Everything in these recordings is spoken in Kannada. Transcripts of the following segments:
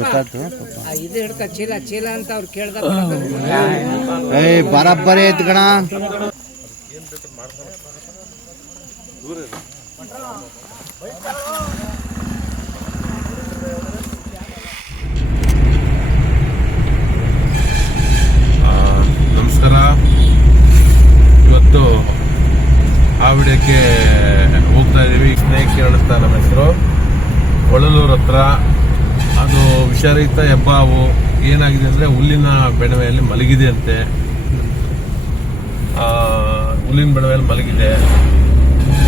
ಗೊತ್ತಾಯ್ತು. ಇದು ಹಿಡ್ಕ ಚೀಲ ಚೀಲ ಅಂತ ಅವ್ರು ಕೇಳ್ದ ಬರಬ್ಬರಿ ಐತ್ ಕಣ. ನಮಸ್ಕಾರ. ಇವತ್ತು ಆವಿಡಕ್ಕೆ ಹೋಗ್ತಾ ಇದ್ದೀವಿ. ಸ್ನೇಹಿತರು ನಡೆಸ್ತಾ ನಮ್ಮ ಹೆಸರು ಹೊಳಲೂರು ಹತ್ರ. ಅದು ವಿಷರಹಿತ ಹೆಬ್ಬಾವು ಏನಾಗಿದೆ ಅಂದರೆ ಹುಲ್ಲಿನ ಬೆಣವೆಯಲ್ಲಿ ಮಲಗಿದೆ ಅಂತೆ. ಹುಲ್ಲಿನ ಬೆಣವೆಯಲ್ಲಿ ಮಲಗಿದೆ.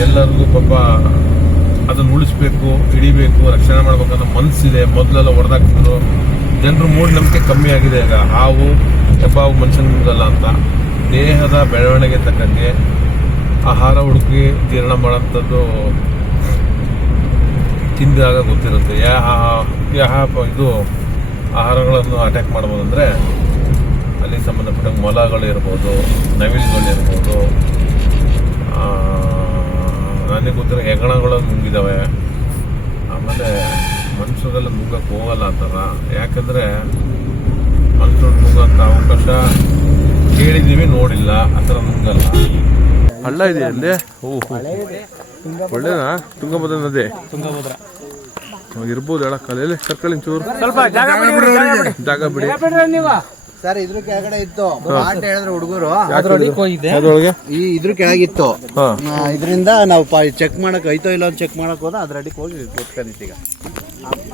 ಎಲ್ಲರಿಗೂ ಪಾಪ ಅದನ್ನು ಉಳಿಸ್ಬೇಕು, ಹಿಡಿಬೇಕು, ರಕ್ಷಣೆ ಮಾಡ್ಬೇಕನ್ನೋ ಮನಸ್ಸಿದೆ. ಮೊದಲೆಲ್ಲ ಹೊಡೆದಾಕ್ತಿದ್ರು. ಜನರು ಮೂಢನಂಬಿಕೆ ಕಮ್ಮಿ ಆಗಿದೆ ಈಗ. ಹಾವು ಹೆಬ್ಬಾವು ಮನುಷ್ಯನಿಗಲ್ಲ ಅಂತ. ದೇಹದ ಬೆಳವಣಿಗೆ ತಕ್ಕಂಗೆ ಆಹಾರ ಹುಡುಕಿ ಜೀರ್ಣ ಮಾಡೋಂಥದ್ದು ತಿಂದಾಗ ಗೊತ್ತಿರುತ್ತೆ. ಇದು ಆಹಾರಗಳನ್ನು ಅಟ್ಯಾಕ್ ಮಾಡ್ಬೋದು ಅಂದರೆ ಅಲ್ಲಿ ಸಂಬಂಧಪಟ್ಟ ಮೊಲಗಳಿರ್ಬೋದು, ನವಿಲುಗಳಿರ್ಬೋದು, ನನಗೆ ಗೊತ್ತಿರೋ ಹೆಗಣಗಳು ನುಂಗಿದಾವೆ. ಆಮೇಲೆ ಮನುಷ್ಯರೆಲ್ಲ ನುಗ್ಗಕ್ಕೆ ಹೋಗಲ್ಲ ಆ ಥರ. ಯಾಕಂದರೆ ಮನುಷ್ಯರು ನುಗ್ಗೋಂಥ ಅವಕಾಶ ಕೇಳಿದ್ದೀವಿ, ನೋಡಿಲ್ಲ. ಆ ಥರ ನುಗ್ಗಲ್ಲ. ಹಳ್ಳ ಇದೆ ಅಲ್ಲಿ. ಒಳ್ಳೇನಾ? ತುಂಗಭದ್ರಾ ನದಿ ಇರ್ಬೋದು ಹೇಳಕ್ಕಲ್ಲ. ಕರ್ಕೊಳ್ಳಿ ಚೂರು ಸ್ವಲ್ಪ ಜಾಗ ಬಿಡಿ ಸರ್. ಇದ್ರ ಕೆಳಗಡೆ ಇತ್ತು ಆಟ ಹೇಳಿದ್ರೆ ಹುಡುಗರು, ಅದ್ರೊಳಗೆ ಇದ್ರ ಕೆಳಗಿತ್ತು. ಇದರಿಂದ ನಾವು ಚೆಕ್ ಮಾಡಕ್ ಐತೋ ಇಲ್ಲ ಚೆಕ್ ಮಾಡಕ್ ಹೋದ ಅದ್ರಡಿಗೆ ಹೋಗಿ ಕೂತ್ಕೊಂಡಿತ್ತು. ಈಗ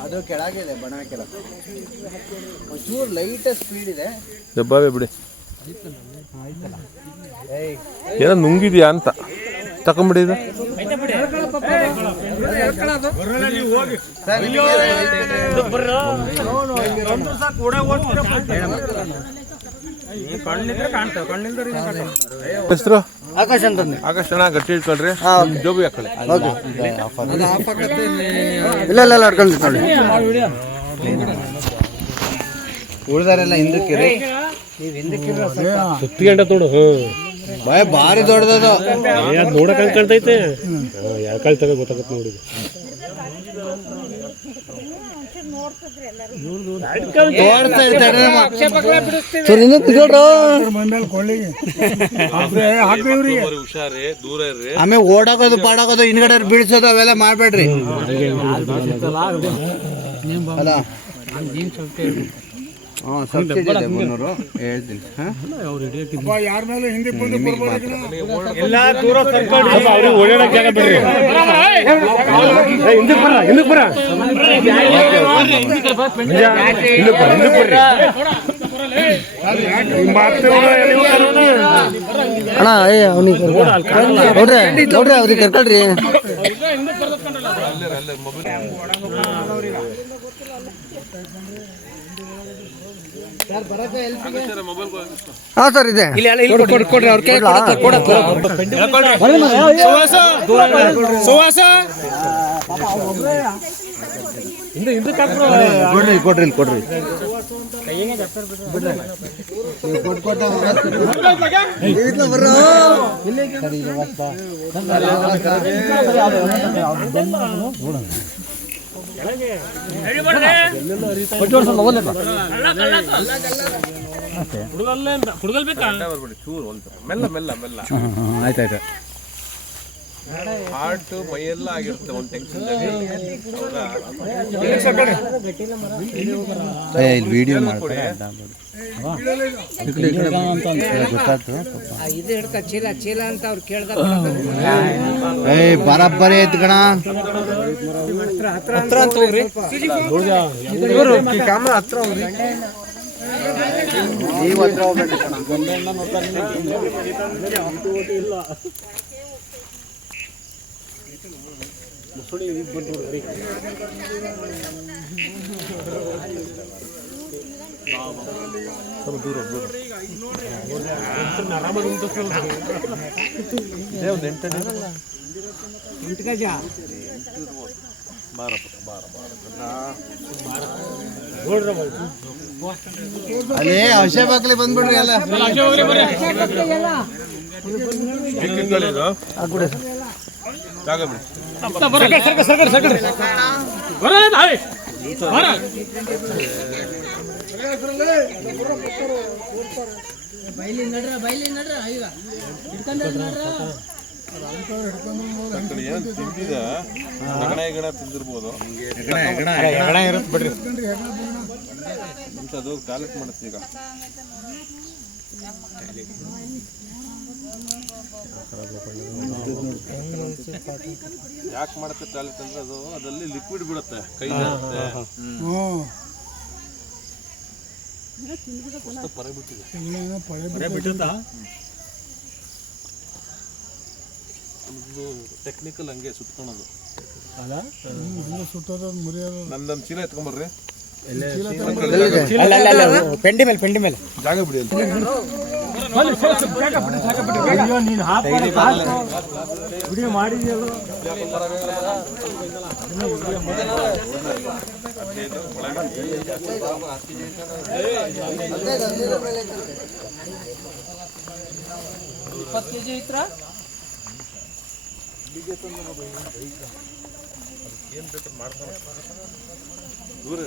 ಅದು ಕೆಳಗಿದೆ, ಬಣವೆ ಕೆಳಗೆ ಒಂಚೂರು ಲೈಟ್ ಸ್ಪೀಡ್ ಇದೆ. ದಬ್ಬಾವೆ ಬಿಡಿ. ಏನೋ ನುಂಗಿದ್ಯಾ ಅಂತ ತಕೊಂಬಿಡಿ. ಇದು ಹೆಸರು ಆಕಾಶ್ ಅಂತ. ಆಕಾಶ್ ಅಣ್ಣ ಗಟ್ಟಿ ಇಟ್ಕೊಳ್ರಿ. ಜೋಬಿ ಹಾಕೊಳ್ಳಿ. ಇಲ್ಲ ಇಲ್ಲ ಅಡ್ಕೊಂಡಿತ್ತು ನೋಡಿ. ಉಳಿದಾರೆಲ್ಲ ಹಿಂದಕ್ಕಿರಿ. ಸುತ್ತಿಗಂಡ ತೋಡು ಭಯ ಭಾರಿ ದೊಡ್ಡದದು. ನೋಡಕ್ ಹಂಗ ಕಾಣ್ತೈತೆ. ಯಾಕಾಳ್ ತಗ ಗೊತ್ತಾಗತ್ತೆ ನೋಡಿ. ಹುಷಾರಿ, ದೂರ ಇರ್ರಿ. ಆಮೇಲೆ ಓಡಾಕೋದು ಪಾಡಾಕೋದು ಹಿಂದ್ಗಡೆ ಬೀಳ್ಸೋದು ಅವೆಲ್ಲ ಮಾಡ್ಬೇಡ್ರಿ. ಅಲ್ಲ ಹೇಳ್ತೀನಿ. ಯಾರ ಮೇಲೆ ಹಿಂದೆ ಎಲ್ಲ ದೂರ ಅವ್ರಿಗೆ ಓಡಾಡಕ್ ಜಾಗ ಬಿಡ್ರಿ. ಹಿಂದಕ್ಕೆ ಬರ, ಹಿಂದಕ್ಕೆ ಬರ, ಅಣ್ಣ ಅವ್ನಿಗೆ ನೋಡ್ರಿ ಅವ್ರಿಗೆ ಕರ್ಕೊಳ್ರಿ. ಹಾ ಸರ್ ಇದೆ. ಕೊಡ್ರಿ ಕೊಡ್ರಿ ಕೊಡ್ರಿ. ಮೆಲ್ಲ ಮೆಲ್ಲ ಮೆಲ್ಲ. ಆಯ್ತಾಯ್ತು. ಹಾರ್ಟ್ ಮೈಯೆಲ್ಲ ಆಗಿರುತ್ತೆ ಒಂದು ಟೆನ್ಷನ್. ವಿಡಿಯೋ ಮಾಡ್ಕೊಡಿ. ಗೊತ್ತಾಯ್ತು. ಇದು ಹಿಡ್ಕ ಚೀಲ ಚೀಲ ಅಂತ ಅವ್ರು ಕೇಳ್ದ ಬರಬ್ಬರಿ ಐತ್ ಕಣ. ಹತ್ರ ಅಂತ ಹೋಗ್ರಿ. ಕ್ಯಾಮ್ರಾ ಹತ್ರ ಹೋಗ್ರಿ. ನೀವು ಹತ್ರ ಹೋಗ್ಬೇಡಿ ಕಣ. ದೂರ ದೂರ ಅಲ್ಲೇ ಹಸೆ ಬಾಕ್ಲಿ ಬಂದ್ಬಿಡ್ರಿ ಎಲ್ಲ. ಜಾಗ ಬಿಡಿ. ತಿಂದಿರ್ಬೋದು ಅದು ಟಾಯ್ಲೆಟ್ ಮಾಡುತ್ತೆ ಈಗ. ಯಾಕೆ ಮಾಡುತ್ತೆ ಟಾಯ್ಲೆಟ್ ಅಂದ್ರೆ ಅದು ಅದಲ್ಲಿ ಲಿಕ್ವಿಡ್ ಬಿಡುತ್ತೆ ಕೈ ಪರೆ ಬಿಟ್ಟಿದೆ. ಟೆಕ್ನಿಕಲ್ ಹಂಗೆ ಸುತ್ಕೊಳೋದು. ನಂದೊಂದು ಚೀಲ ಎತ್ಕೊಂಬರ್ರಿ. ಪೆಂಡಿ ಮೇಲೆ ಜಾಗ ಬಿಡಿ ವಿಡಿಯೋ ಮಾಡಿದ್ಯಲ್ಲ ಏನ್ ಬೇಕು ಮಾಡ್ತಾರೆ ದೂರ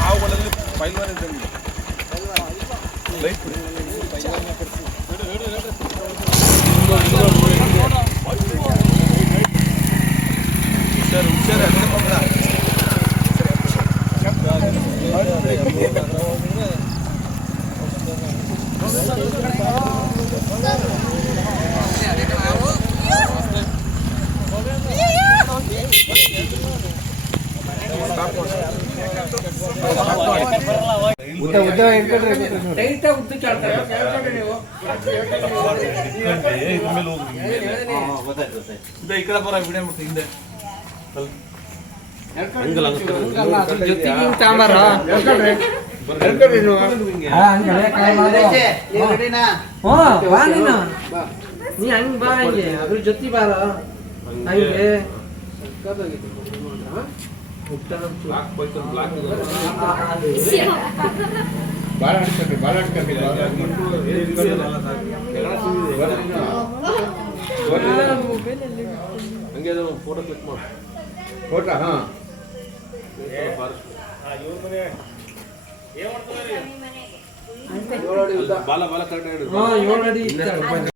ಹಾವುಗಳಲ್ಲಿ ಪೈಲ್ವಾನ್ ಇದ್ದಂಗೆ ಲೈಟ್ ಹುಷಾರು ಈ ಕಡೆ ಬರ ವಿಡಿಯೋ ಮಾಡ್ತೀನಿ ಹಿಂದೆ ನೀ ಹಂಗ್ ಬಾ ಹಂಗೆ ಅದ್ರ ಜೊತೆ ಬಾರ ಹಂಗೆ ಹಂಗೆ ಫೋಟೋ ಕ್ಲಿಕ್ ಮಾಡಿ ಫೋಟೋ ಬಾಲ ಕರೆಕ್ಟ್ ಏಳು ಅಡಿ